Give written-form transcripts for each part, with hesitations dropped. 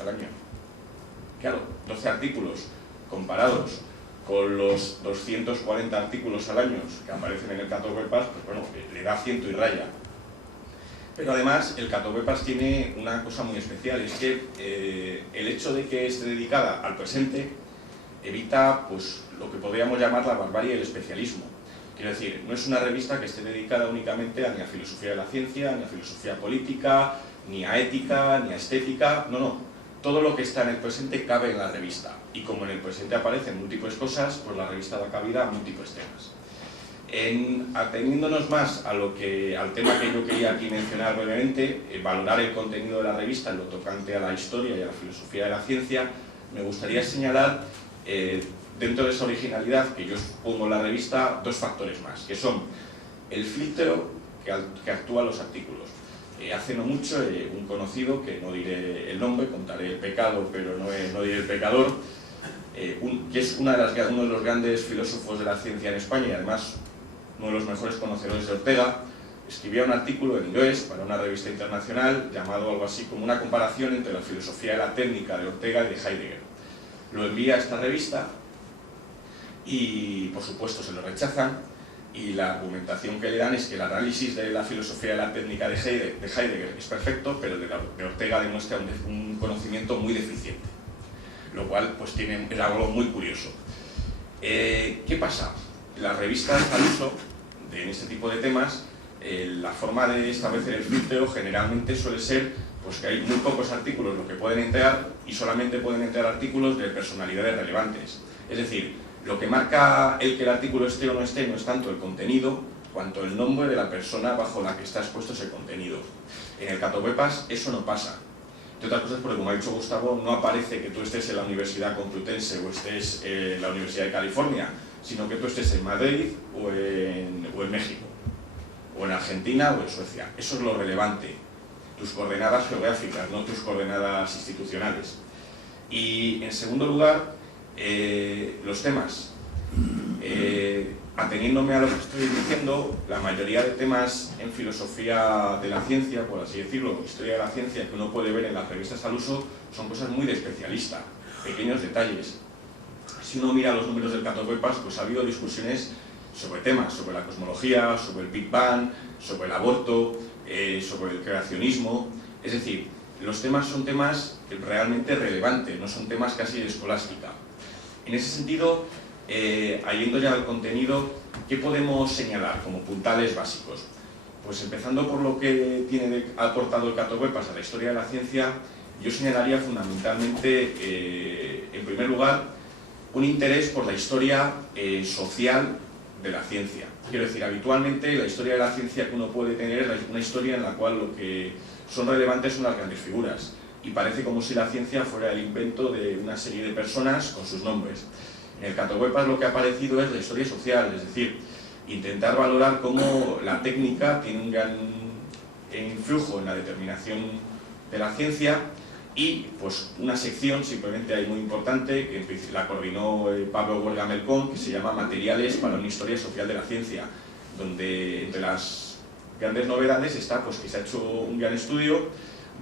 al año. Claro, 12 artículos comparados con los 240 artículos al año que aparecen en el Cat of Webpass, pues bueno, le da ciento y raya. Pero además el Cat of Webpass tiene una cosa muy especial, es que el hecho de que esté dedicada al presente evita pues lo que podríamos llamar la barbarie y el especialismo. Quiero decir, no es una revista que esté dedicada únicamente ni a filosofía de la ciencia, ni a filosofía política, ni a ética, ni a estética, no. Todo lo que está en el presente cabe en la revista, y como en el presente aparecen múltiples cosas, pues la revista da cabida a múltiples temas. Ateniéndonos más al tema que yo quería aquí mencionar brevemente, valorar el contenido de la revista en lo tocante a la historia y a la filosofía de la ciencia, me gustaría señalar, dentro de esa originalidad que yo pongo en la revista, dos factores más, que son el filtro que actúa en los artículos. Hace no mucho, un conocido, que no diré el nombre, contaré el pecado, pero no diré el pecador, que es uno de los grandes filósofos de la ciencia en España y además uno de los mejores conocedores de Ortega, escribía un artículo en inglés para una revista internacional llamado algo así como una comparación entre la filosofía y la técnica de Ortega y de Heidegger. Lo envía a esta revista y, por supuesto, se lo rechazan, y la argumentación que le dan es que el análisis de la filosofía y la técnica de Heidegger es perfecto, pero de Ortega demuestra un conocimiento muy deficiente, lo cual pues es algo muy curioso. ¿Qué pasa? Las revistas al uso en este tipo de temas, la forma de establecer el filtro generalmente suele ser pues que hay muy pocos artículos lo que pueden entrar, y solamente pueden entrar artículos de personalidades relevantes. Es decir, lo que marca que el artículo esté o no esté no es tanto el contenido, cuanto el nombre de la persona bajo la que está expuesto ese contenido. En el Cat of Webpass eso no pasa. Entre otras cosas porque, como ha dicho Gustavo, no aparece que tú estés en la Universidad Complutense o estés en la Universidad de California, sino que tú estés en Madrid o en México, o en Argentina o en Suecia. Eso es lo relevante, tus coordenadas geográficas, no tus coordenadas institucionales. Y en segundo lugar, los temas. Ateniéndome a lo que estoy diciendo, la mayoría de temas en filosofía de la ciencia, por así decirlo, historia de la ciencia, que uno puede ver en las revistas al uso, son cosas muy de especialista, pequeños detalles. Si uno mira los números del Cat of Webpass, pues ha habido discusiones sobre temas, sobre la cosmología, sobre el Big Bang, sobre el aborto, sobre el creacionismo. Es decir, los temas son temas realmente relevantes, no son temas casi de escolástica. En ese sentido, yendo ya al contenido, ¿qué podemos señalar como puntales básicos? Pues empezando por lo que ha aportado el Cat of Webpass a la historia de la ciencia, yo señalaría fundamentalmente, en primer lugar, un interés por la historia social de la ciencia. Quiero decir, habitualmente la historia de la ciencia que uno puede tener es una historia en la cual lo que son relevantes son las grandes figuras, y parece como si la ciencia fuera el invento de una serie de personas con sus nombres. En el Cat of Webpass lo que ha aparecido es la historia social, es decir, intentar valorar cómo la técnica tiene un gran influjo en la determinación de la ciencia, y pues una sección simplemente ahí muy importante que la coordinó Pablo Gorga-Melcón, que se llama Materiales para una historia social de la ciencia, donde entre las grandes novedades está pues que se ha hecho un gran estudio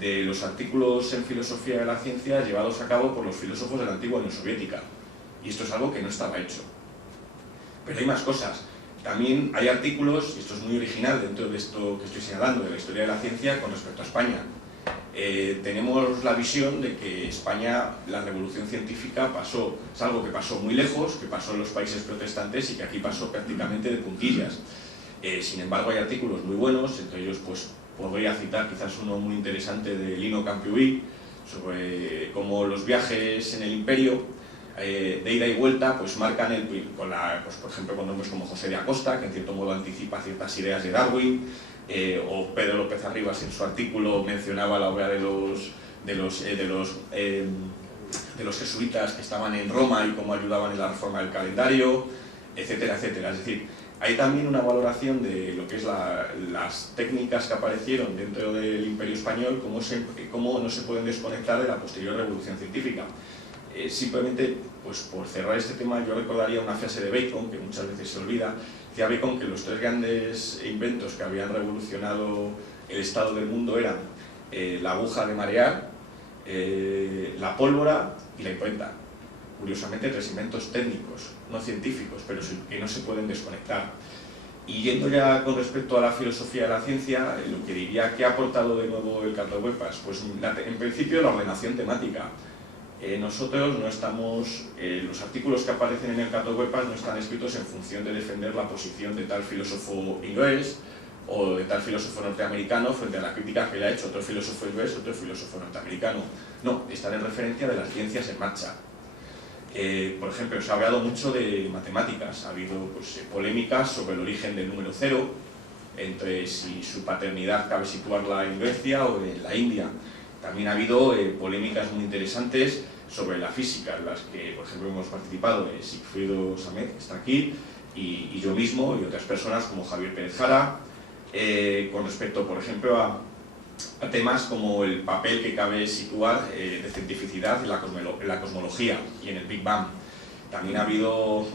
de los artículos en filosofía de la ciencia llevados a cabo por los filósofos de la antigua Unión Soviética, y esto es algo que no estaba hecho. Pero hay más cosas. También hay artículos, y esto es muy original dentro de esto que estoy señalando, de la historia de la ciencia con respecto a España. Tenemos la visión de que España, la revolución científica es algo que pasó muy lejos, que pasó en los países protestantes y que aquí pasó prácticamente de puntillas. Sin embargo, hay artículos muy buenos, entre ellos pues podría citar quizás uno muy interesante de Lino Campiubí, sobre cómo los viajes en el imperio de ida y vuelta pues marcan pues, por ejemplo, con nombres como José de Acosta, que en cierto modo anticipa ciertas ideas de Darwin, o Pedro López Arribas en su artículo mencionaba la obra de los jesuitas que estaban en Roma y cómo ayudaban en la reforma del calendario, etcétera, etcétera. Es decir, hay también una valoración de lo que es las técnicas que aparecieron dentro del Imperio Español, cómo no se pueden desconectar de la posterior revolución científica. Simplemente, pues por cerrar este tema, yo recordaría una frase de Bacon, que muchas veces se olvida. Decía Bacon que los tres grandes inventos que habían revolucionado el estado del mundo eran la aguja de marear, la pólvora y la imprenta. Curiosamente, 3 inventos técnicos, no científicos, pero que no se pueden desconectar. Y yendo ya con respecto a la filosofía de la ciencia, lo que diría que ha aportado de nuevo el Catowepas, pues en principio la ordenación temática. Nosotros no estamos, los artículos que aparecen en el Catowepas no están escritos en función de defender la posición de tal filósofo inglés o de tal filósofo norteamericano frente a la crítica que le ha hecho otro filósofo inglés o otro filósofo norteamericano. No, están en referencia de las ciencias en marcha. Por ejemplo, se ha hablado mucho de matemáticas, ha habido pues, polémicas sobre el origen del número 0, entre si su paternidad cabe situarla en Grecia o en la India. También ha habido polémicas muy interesantes sobre la física, en las que, por ejemplo, hemos participado Sigfrido Samet, que está aquí, y yo mismo, y otras personas como Javier Pérez Jara, con respecto, por ejemplo, a temas como el papel que cabe situar de cientificidad en la cosmología y en el Big Bang. También ha habido,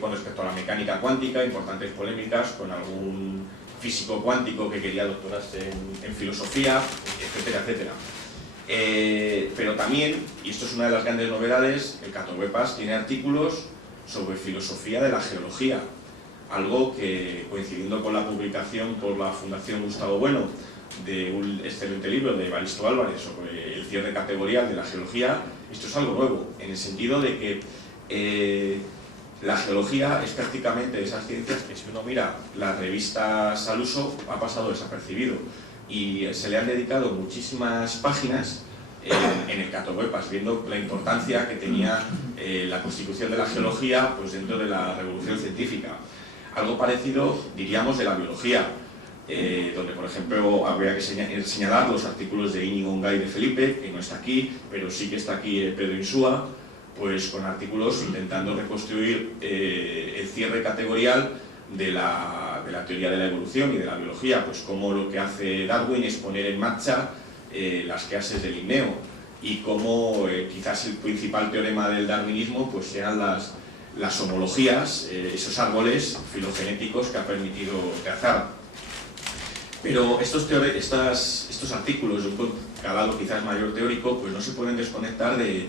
con respecto a la mecánica cuántica, importantes polémicas con algún físico cuántico que quería doctorarse en filosofía, etcétera, etcétera. Pero también, y esto es una de las grandes novedades, el Catowepas tiene artículos sobre filosofía de la geología, algo que, coincidiendo con la publicación por la Fundación Gustavo Bueno de un excelente libro de Evaristo Álvarez sobre el cierre categorial de la geología, esto es algo nuevo, en el sentido de que la geología es prácticamente de esas ciencias que, si uno mira las revistas al uso, ha pasado desapercibido, y se le han dedicado muchísimas páginas en el Catowepas, viendo la importancia que tenía la constitución de la geología pues, dentro de la revolución científica. Algo parecido, diríamos, de la biología, donde, por ejemplo, habría que señalar los artículos de Íñigo Ongay de Felipe, que no está aquí, pero sí que está aquí Pedro Insúa, pues con artículos intentando reconstruir el cierre categorial de la teoría de la evolución y de la biología, pues como lo que hace Darwin es poner en marcha las clases de Linneo, y como quizás el principal teorema del darwinismo pues sean las homologías, esos árboles filogenéticos que ha permitido trazar. Pero estos artículos de un calado quizás mayor teórico pues no se pueden desconectar de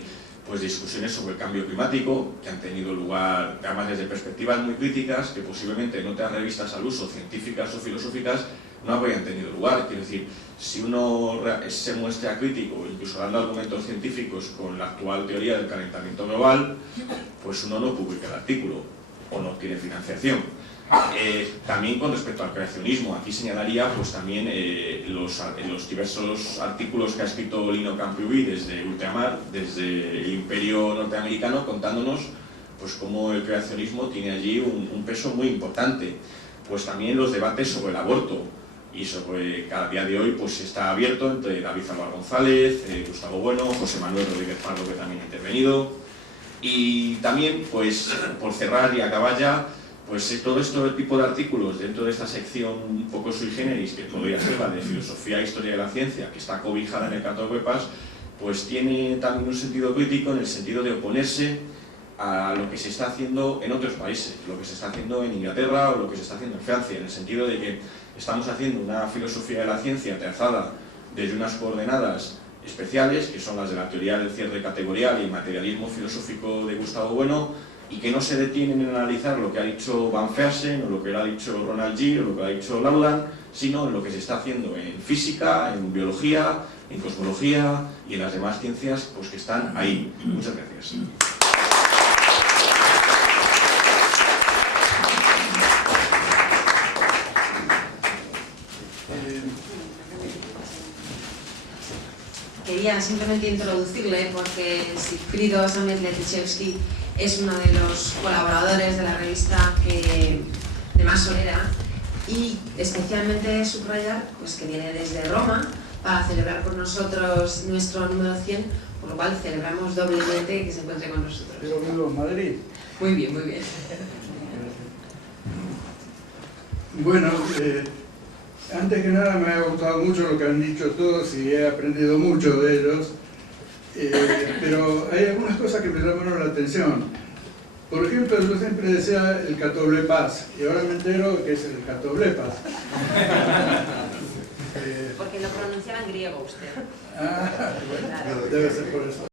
discusiones sobre el cambio climático que han tenido lugar, además desde perspectivas muy críticas, que posiblemente en otras revistas al uso, científicas o filosóficas, no habrían tenido lugar. Quiero decir, si uno se muestra crítico, incluso dando argumentos científicos con la actual teoría del calentamiento global, pues uno no publica el artículo o no tiene financiación. También con respecto al creacionismo, aquí señalaría pues también los diversos artículos que ha escrito Lino Campiubí desde ultramar, desde el Imperio norteamericano, contándonos pues cómo el creacionismo tiene allí un peso muy importante. Pues también los debates sobre el aborto, y sobre cada día de hoy pues está abierto entre David Álvaro González, Gustavo Bueno, José Manuel Rodríguez Pardo, que también ha intervenido, y también pues por cerrar y acabar ya, pues todo este tipo de artículos dentro de esta sección un poco sui generis, que podría ser la de filosofía e historia de la ciencia, que está cobijada en el Catowepas, pues tiene también un sentido crítico en el sentido de oponerse a lo que se está haciendo en otros países, lo que se está haciendo en Inglaterra o lo que se está haciendo en Francia, en el sentido de que estamos haciendo una filosofía de la ciencia trazada desde unas coordenadas especiales, que son las de la teoría del cierre categorial y el materialismo filosófico de Gustavo Bueno, y que no se detienen en analizar lo que ha dicho Van Fersen, o lo que ha dicho Ronald G, o lo que ha dicho Laudan, sino en lo que se está haciendo en física, en biología, en cosmología y en las demás ciencias pues, que están ahí. Muchas gracias. Quería simplemente introducirle porque Sigfrido Samet Letiszewski es uno de los colaboradores de la revista de más solera, y especialmente subrayar pues, que viene desde Roma para celebrar con nosotros nuestro número 100, por lo cual celebramos doblemente que se encuentre con nosotros. Pero vivo en Madrid. Muy bien, muy bien. Bueno, antes que nada me ha gustado mucho lo que han dicho todos y he aprendido mucho de ellos, pero hay algunas cosas que me llamaron la atención. Por ejemplo, yo siempre decía el Catowepas y ahora me entero que es el Catoblepas. Porque lo pronunciaba en griego usted. Bueno, debe ser por eso.